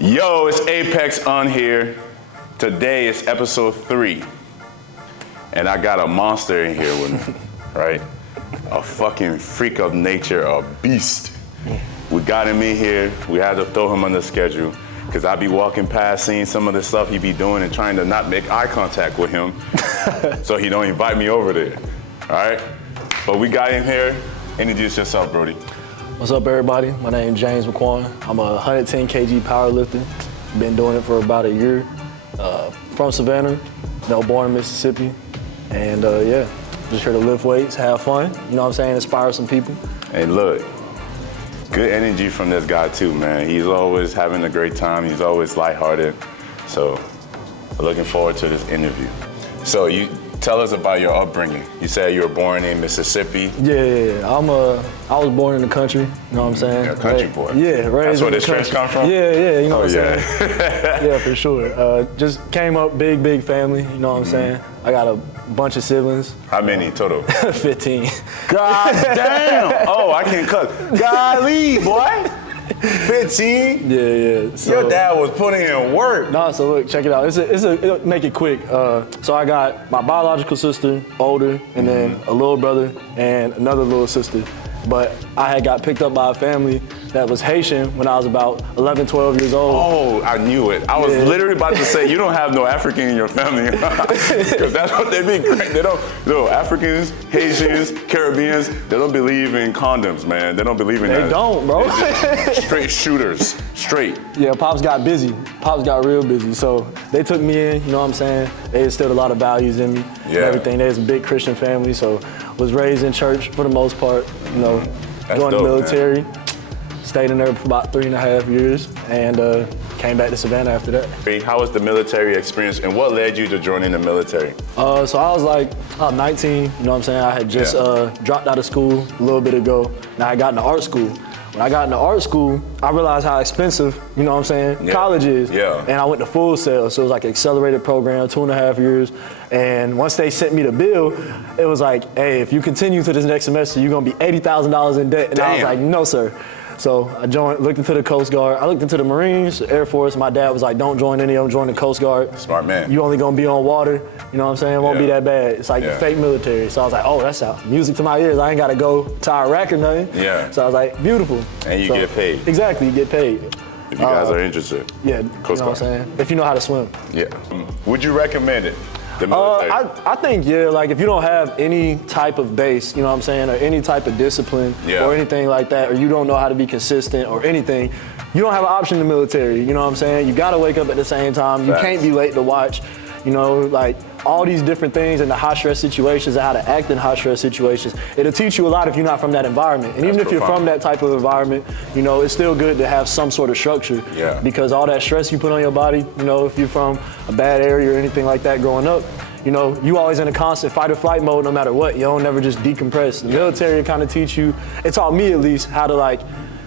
Yo, it's Apex on here. Today is episode 3. And I got a monster in here with me, right? A fucking freak of nature, a beast. We got him in here. We had to throw him on the schedule because I be walking past, seeing some of the stuff he be doing and trying to not make eye contact with him so he don't invite me over there, all right? But we got him here. Introduce yourself, Brody. What's up, everybody? My name is James.mcquown. I'm a 110 kg powerlifter. Been doing it for about a year. From Savannah, born in Mississippi. And yeah, just here to lift weights, have fun. You know what I'm saying? Inspire some people. And look, good energy from this guy too, man. He's always having a great time. He's always lighthearted. So, looking forward to this interview. So you tell us about your upbringing. You said you were born in Mississippi. Yeah. I was born in the country. You know what I'm saying? You're a country boy. Yeah, raised That's where in the the strength come from? Yeah. You know what I'm saying? Yeah. Yeah, for sure. Just came up big family. You know what I'm saying? I got a bunch of siblings. How many total? 15. God damn! Oh, I can't cut. Golly, boy. 15? Yeah. So, your dad was putting in work. Nah, so look, check it out. It'll make it quick. So I got my biological sister, older, and then a little brother and another little sister. But I had got picked up by a family that was Haitian when I was about 11, 12 years old. Oh, I knew it. I was literally about to say, you don't have no African in your family. Because that's what they be great. They don't, Africans, Haitians, Caribbeans, they don't believe in condoms, man. They don't believe in that. They don't, bro. Straight shooters, straight. Yeah, Pops got busy. Pops got real busy. So they took me in, you know what I'm saying? They instilled a lot of values in me and everything. They was a big Christian family, so was raised in church for the most part, joined the military. Man. Stayed in there for about 3.5 years and came back to Savannah after that. How was the military experience and what led you to joining the military? So I was like 19, you know what I'm saying? I had just dropped out of school a little bit ago. Now I got into art school. When I got into art school, I realized how expensive, you know what I'm saying, college is. Yeah. And I went to Full Sail, so it was like an accelerated program, 2.5 years. And once they sent me the bill, it was like, hey, if you continue to this next semester, you're gonna be $80,000 in debt. And I was like, no, sir. So I looked into the Coast Guard. I looked into the Marines, the Air Force. My dad was like, don't join any of them, join the Coast Guard. Smart man. You only gonna be on water. You know what I'm saying? It won't be that bad. It's like the fake military. So I was like, oh, that's music to my ears. I ain't gotta go to Iraq or nothing. Yeah. So I was like, beautiful. And you get paid. Exactly, you get paid. If you guys are interested. Yeah, Coast you know what I'm saying? If you know how to swim. Yeah. Would you recommend it? The military? I think, like if you don't have any type of base, you know what I'm saying, or any type of discipline or anything like that, or you don't know how to be consistent or anything, you don't have an option in the military, you know what I'm saying? You gotta wake up at the same time. You can't be late to watch, like all these different things and the high stress situations and how to act in high stress situations. It'll teach you a lot if you're not from that environment. And even if you're from that type of environment, it's still good to have some sort of structure. Yeah. Because all that stress you put on your body, if you're from a bad area or anything like that growing up, you always in a constant fight or flight mode no matter what. You don't never just decompress. The military kind of teach you, it taught me at least, how to like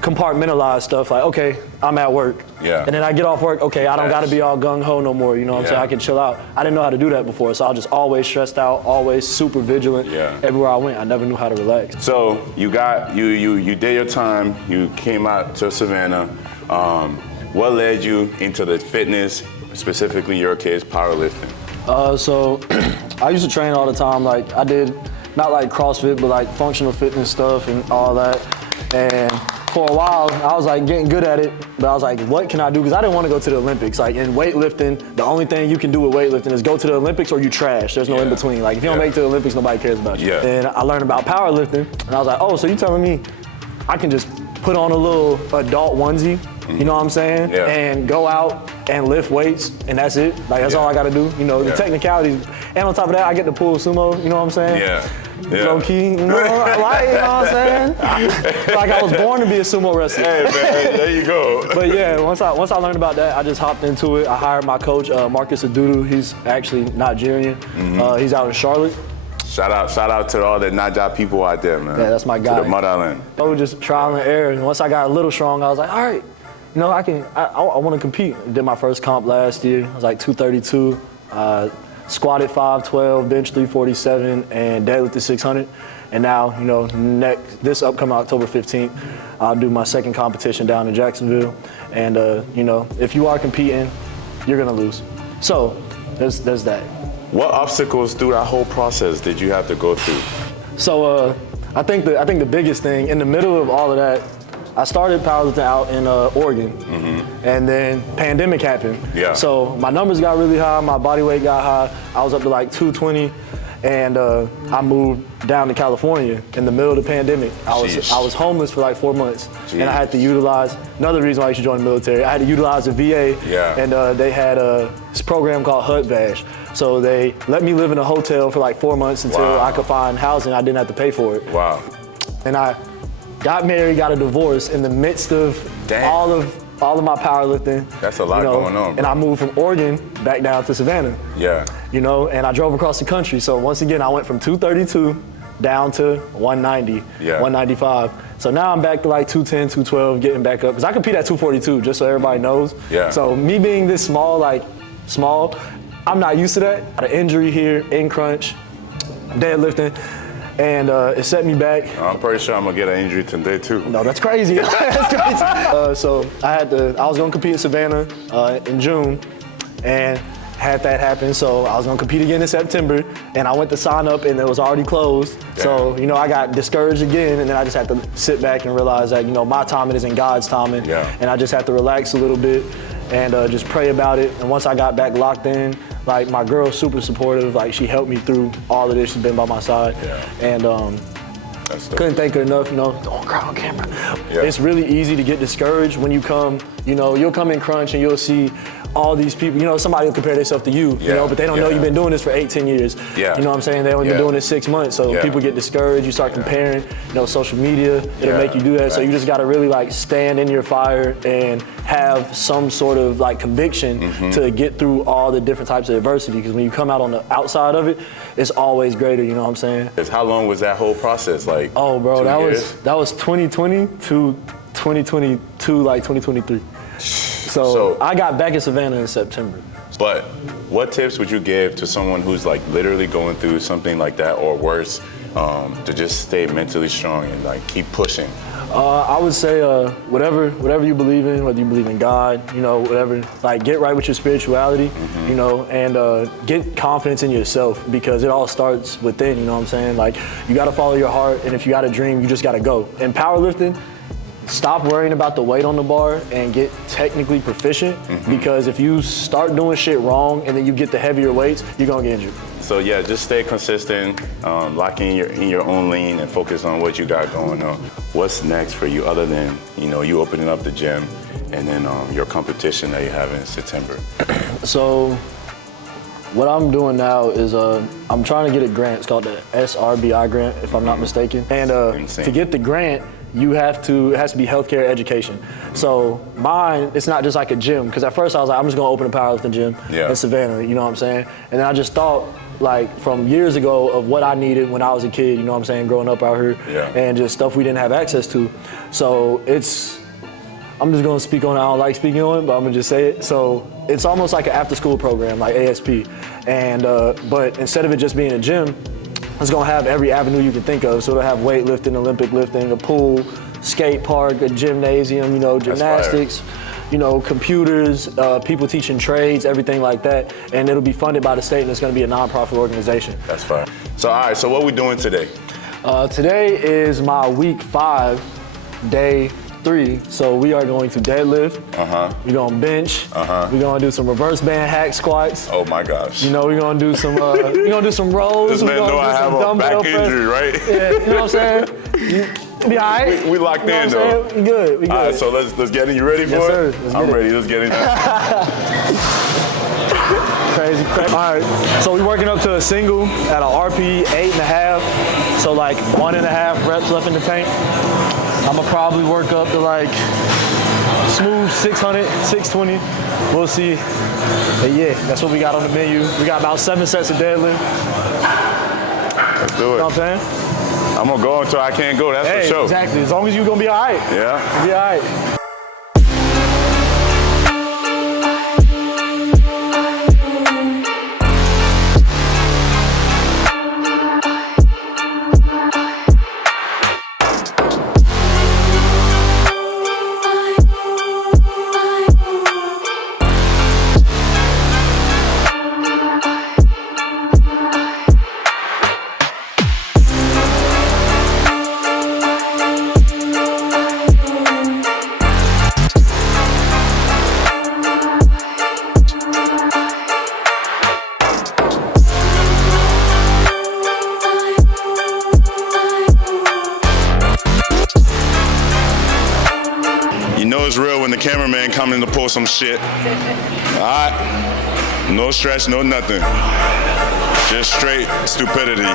compartmentalize stuff. Like, okay, I'm at work. Yeah. And then I get off work, okay, I don't gotta be all gung-ho no more, you know what I'm saying? I can chill out. I didn't know how to do that before, so I was just always stressed out, always super vigilant. Everywhere I went, I never knew how to relax. So you did your time, you came out to Savannah. What led you into the fitness, specifically your case, powerlifting? So I used to train all the time. Like I did, not like CrossFit, but like functional fitness stuff and all that. And for a while, I was like getting good at it, but I was like, what can I do? Because I didn't want to go to the Olympics. Like in weightlifting, the only thing you can do with weightlifting is go to the Olympics or you trash. There's no in between. Like if you don't make it to the Olympics, nobody cares about you. Then I learned about powerlifting, and I was like, oh, so you telling me I can just put on a little adult onesie, you know what I'm saying? And go out and lift weights, and that's it. Like that's all I gotta do. The technicalities. And on top of that, I get to pull sumo, you know what I'm saying? Low key, you know what I'm saying? Like I was born to be a sumo wrestler. Hey man, there you go. But yeah, once I learned about that, I just hopped into it. I hired my coach, Marcus Adudu. He's actually Nigerian. He's out in Charlotte. Shout out to all the Naija people out there, man. Yeah, that's my guy. To the motherland. I was just trial and error, and once I got a little strong, I was like, all right, I want to compete. Did my first comp last year. I was like 232. Squatted 512, bench 347, and deadlifted 600. And now, you know, this upcoming October 15th, I'll do my second competition down in Jacksonville. And, you know, if you are competing, you're gonna lose. So there's that. What obstacles through that whole process did you have to go through? So I think the biggest thing in the middle of all of that, I started powerlifting out in Oregon, and then pandemic happened. Yeah. So my numbers got really high, my body weight got high. I was up to like 220, and I moved down to California in the middle of the pandemic. I was homeless for like 4 months, and I had to utilize, another reason why you should join the military, I had to utilize the VA, and they had this program called HUD Bash. So they let me live in a hotel for like 4 months until I could find housing. I didn't have to pay for it. Wow. And I got married, got a divorce in the midst of all of my powerlifting. That's a lot going on, bro. And I moved from Oregon back down to Savannah. Yeah. You know, and I drove across the country. So once again, I went from 232 down to 190, 195. So now I'm back to like 210, 212, getting back up. Because I compete at 242, just so everybody knows. Yeah. So me being this small, I'm not used to that. I had an injury here in crunch, deadlifting. And it set me back. I'm pretty sure I'm gonna get an injury today too. No, that's crazy. That's crazy. So I was gonna compete in Savannah in June, and had that happen. So I was gonna compete again in September, and I went to sign up, and it was already closed. Damn. So you know, I got discouraged again, and then I just had to sit back and realize that, you know, my timing isn't God's timing, and I just had to relax a little bit and just pray about it. And once I got back locked in, like, my girl's super supportive. Like, she helped me through all of this. She's been by my side. And couldn't thank her enough, you know. Don't cry on camera. It's really easy to get discouraged when you come, you know, you'll come in crunch and you'll see all these people, you know, somebody will compare themselves to you, you know, but they don't know you've been doing this for 18 years. You know what I'm saying? They only been doing this 6 months. So people get discouraged, you start comparing, you know, social media, it'll make you do that. So you just gotta really like stand in your fire and have some sort of like conviction to get through all the different types of adversity. Because when you come out on the outside of it, it's always greater, you know what I'm saying? How long was that whole process? Like, oh bro, that 2 years? was 2020 to 2022, like 2023. So I got back in Savannah in September. But what tips would you give to someone who's like literally going through something like that or worse, to just stay mentally strong and like keep pushing? I would say whatever you believe in, whether you believe in God, you know, whatever, like get right with your spirituality, you know, and get confidence in yourself, because it all starts within, you know what I'm saying? Like, you gotta follow your heart, and if you got a dream, you just gotta go. In powerlifting, stop worrying about the weight on the bar and get technically proficient, because if you start doing shit wrong and then you get the heavier weights, you're gonna get injured. So yeah, just stay consistent, lock in your own lane and focus on what you got going on. What's next for you other than, you know, you opening up the gym and then your competition that you have in September? So what I'm doing now is I'm trying to get a grant. It's called the SRBI grant, if I'm not mistaken. And to get the grant, it has to be healthcare education. So mine, it's not just like a gym, because at first I was like, I'm just gonna open a powerlifting gym in Savannah, you know what I'm saying? And then I just thought, like, from years ago of what I needed when I was a kid, you know what I'm saying, growing up out here, and just stuff we didn't have access to. So I'm just gonna speak on it. I don't like speaking on it, but I'm gonna just say it. So it's almost like an after-school program, like ASP. And but instead of it just being a gym, it's gonna have every avenue you can think of. So it'll have weightlifting, Olympic lifting, a pool, skate park, a gymnasium, you know, gymnastics, you know, computers, people teaching trades, everything like that. And it'll be funded by the state, and it's gonna be a nonprofit organization. That's fine. So all right, so what we doing today? Today is my week 5, day 3. So we are going to deadlift. We're gonna bench. We're gonna do some reverse band hack squats. Oh my gosh. You know, we're gonna do some rolls. This man know I have a back injury, right? Yeah, you know what I'm saying? You be all right. We locked in though. We good. All right, so let's get it. You ready for it? Yes, sir. I'm ready. Let's get it. Crazy. All right, so we're working up to a single at a RP 8.5. So like 1.5 reps left in the tank. I'm gonna probably work up to like smooth 600, 620. We'll see. But yeah, that's what we got on the menu. We got about 7 sets of deadlift. Let's do it. You know what I'm saying? I'm gonna go until I can't go, that's for sure. Exactly, as long as you're gonna be all right. Yeah. You'll be all right. coming to pull some shit. All right? No stretch, no nothing. Just straight stupidity.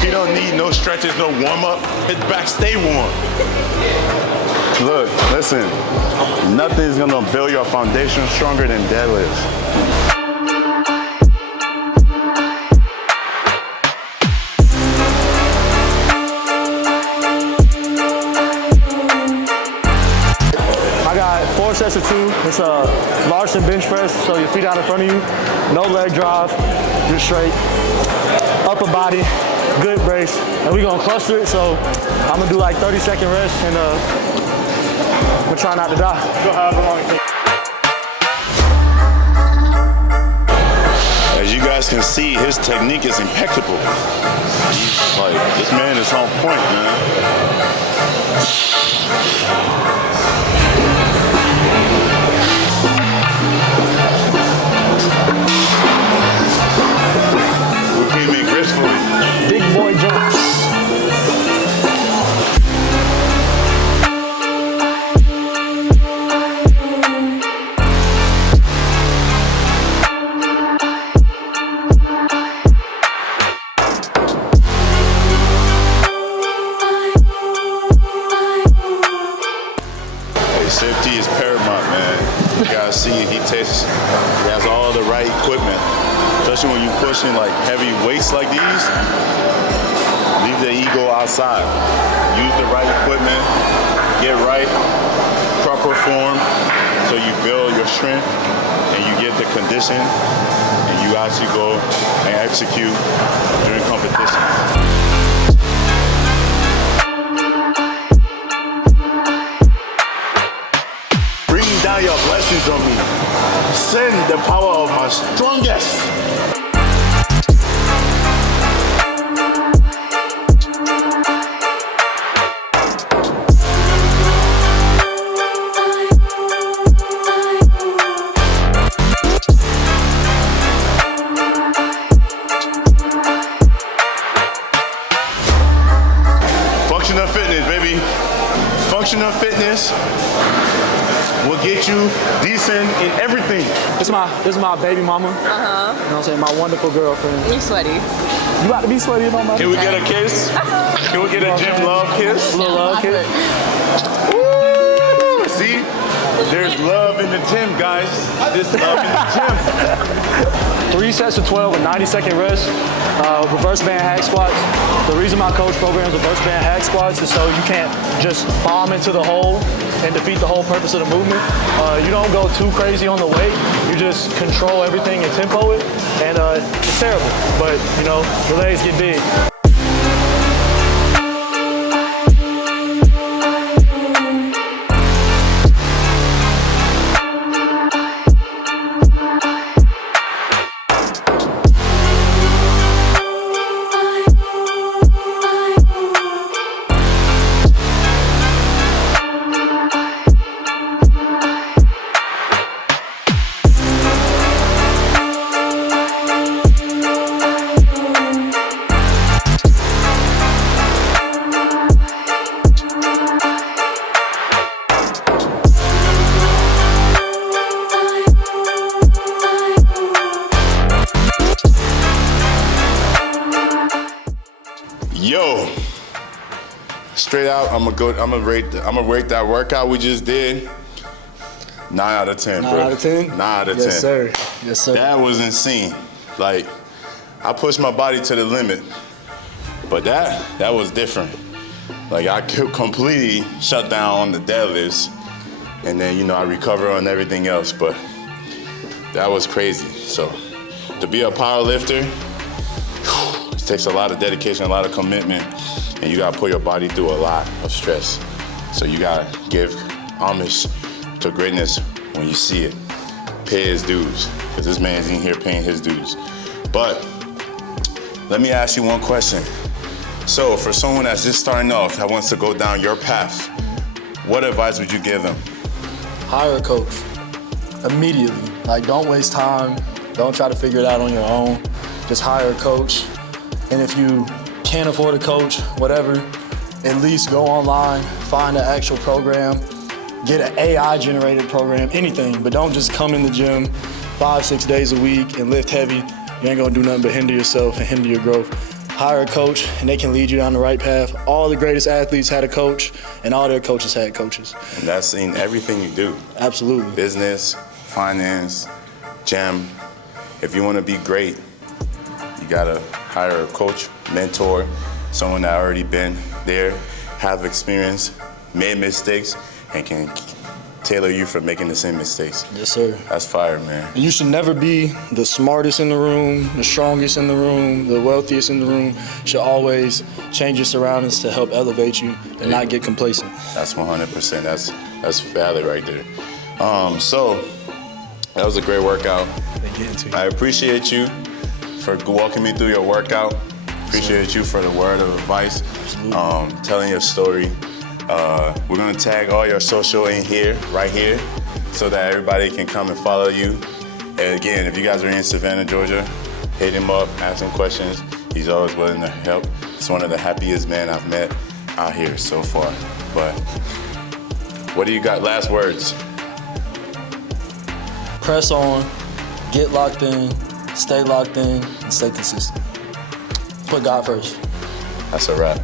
He don't need no stretches, no warm-up. His back stay warm. Look, listen, nothing's gonna build your foundation stronger than deadlifts. I got 4 sets of 2. It's a Larson bench press, so your feet out in front of you. No leg drive, just straight. Upper body, good brace. And we're gonna cluster it, so I'm gonna do like 30-second rest and we'll try not to die. Go however long it takes. As you guys can see, his technique is impeccable. Like, this man is on point, man. Repeat me gracefully. Big boy jumps. Safety is paramount, man. You gotta see he has all the right equipment. Especially when you're pushing like heavy weights like these, leave the ego outside. Use the right equipment, get right, proper form, so you build your strength and you get the condition and you actually go and execute during competition. Down your blessings on me. Send the power of my strongest. Functional fitness, baby. Functional fitness will get you decent in everything. This is my baby mama. You know what I'm saying? My wonderful girlfriend. You sweaty. You about to be sweaty, mama? Can we get a kiss? Can we get a gym love kiss? A little love kiss. Woo! See? There's love in the gym, guys. There's love in the gym. 3 sets of 12 with 90-second rest. Reverse band hack squats. The reason my coach programs reverse band hack squats is so you can't just bomb into the hole and defeat the whole purpose of the movement. You don't go too crazy on the weight. You just control everything and tempo it. And it's terrible, but you know, the legs get big. Yo, straight out, I'm gonna rate that workout we just did 9 out of 10, 9 bro. out of 10? 9 out of 10. Yes, sir. Yes, sir. That was insane. Like, I pushed my body to the limit, but that was different. Like, I completely shut down on the deadlifts, and then, you know, I recover on everything else, but that was crazy. So, to be a power lifter, it takes a lot of dedication, a lot of commitment, and you gotta put your body through a lot of stress. So you gotta give homage to greatness when you see it. Pay his dues, because this man's in here paying his dues. But let me ask you one question. So for someone that's just starting off, that wants to go down your path, what advice would you give them? Hire a coach immediately. Like, don't waste time. Don't try to figure it out on your own. just hire a coach. And if you can't afford a coach, whatever, at least go online, find an actual program, get an AI-generated program, anything, but don't just come in the gym 5-6 days a week and lift heavy. You ain't gonna do nothing but hinder yourself and hinder your growth. Hire a coach and they can lead you down the right path. All the greatest athletes had a coach and all their coaches had coaches. And that's in everything you do. Absolutely. Business, finance, gym. If you want to be great, you gotta hire a coach, mentor, someone that already been there, have experience, made mistakes, and can tailor you for making the same mistakes. Yes, sir. That's fire, man. You should never be the smartest in the room, the strongest in the room, the wealthiest in the room. You should always change your surroundings to help elevate you and not get complacent. That's 100%. That's valid right there. So that was a great workout. I appreciate you for walking me through your workout. Appreciate you for the word of advice, telling your story. We're gonna tag all your social in here, right here, so that everybody can come and follow you. And again, if you guys are in Savannah, Georgia, hit him up, ask him questions. He's always willing to help. He's one of the happiest men I've met out here so far. But what do you got? Last words. Press on, get locked in, stay locked in, and stay consistent. Put God first. That's a wrap.